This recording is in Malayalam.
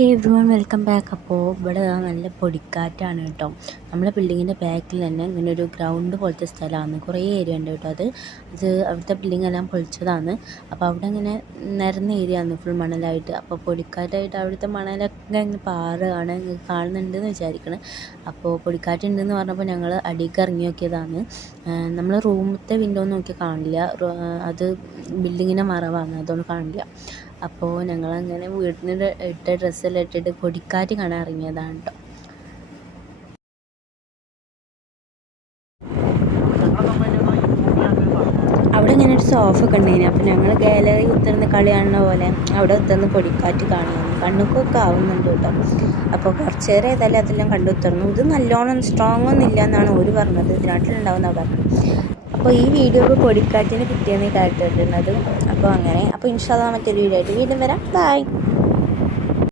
ഹേ എവ്രിവൺ വെൽക്കം ബാക്ക്. അപ്പോൾ ഇവിടെ നല്ല പൊടിക്കാറ്റാണ് കേട്ടോ. നമ്മളെ ബിൽഡിങ്ങിൻ്റെ ബാക്കിൽ തന്നെ ഇങ്ങനെ ഒരു ഗ്രൗണ്ട് പോലത്തെ സ്ഥലമാണ്, കുറേ ഏരിയ ഉണ്ട് കേട്ടോ. അത് അവിടുത്തെ ബിൽഡിംഗ് എല്ലാം പൊളിച്ചതാണ്. അപ്പോൾ അവിടെ ഇങ്ങനെ നിരന്ന ഏരിയ ആണ്, ഫുൾ മണലായിട്ട്. അപ്പോൾ പൊടിക്കാറ്റായിട്ട് അവിടുത്തെ മണലൊക്കെ ഇങ്ങനെ പാറുകയാണ്, കാണുന്നുണ്ടെന്ന് വിചാരിക്കണം. അപ്പോൾ പൊടിക്കാറ്റുണ്ടെന്ന് പറഞ്ഞപ്പോൾ ഞങ്ങൾ അടിക്ക് ഇറങ്ങി നോക്കിയതാണ്. നമ്മൾ റൂമത്തെ വിൻഡോ നോക്കി കാണില്ല, അത് ബിൽഡിങ്ങിൻ്റെ മറവാണ്, അതുകൊണ്ട് കാണില്ല. അപ്പോൾ ഞങ്ങളങ്ങനെ വീട്ടിൽ ഇട്ട ഡ്രസ്സെല്ലാം ഇട്ടിട്ട് പൊടിക്കാറ്റ് കാണാൻ ഇറങ്ങിയതാണ് കേട്ടോ. അവിടെ ഇങ്ങനെ ഒരു സോഫ ഒക്കെ ഉണ്ടായിന്. അപ്പോൾ ഞങ്ങൾ ഗാലറി കുത്തിരുന്ന് കളി കാണുന്ന പോലെ അവിടെ കുത്തിരുന്ന് പൊടിക്കാറ്റ് കാണുന്നു, കണ്ണുക്കൊക്കെ ആവുന്നുണ്ട് കേട്ടോ. അപ്പോൾ കുറച്ച് നേരം ഏതായാലും അതെല്ലാം കണ്ടു കുത്തിരുന്നു. ഇത് നല്ലോണം സ്ട്രോങ് ഒന്നും ഇല്ല എന്നാണ് ഓര് പറഞ്ഞത്, ഇതിനാട്ടിലുണ്ടാവുന്ന പറഞ്ഞത്. അപ്പോൾ ഈ വീഡിയോ പൊടിക്കാറ്റിന് കിട്ടിയെന്ന് കേട്ടിട്ടുള്ളത്. അപ്പോൾ അങ്ങനെ, അപ്പോൾ ഇൻഷാ അല്ലാഹ് മറ്റൊരു വീഡിയോ ആയിട്ട് വീണ്ടും വരാം. ബൈ.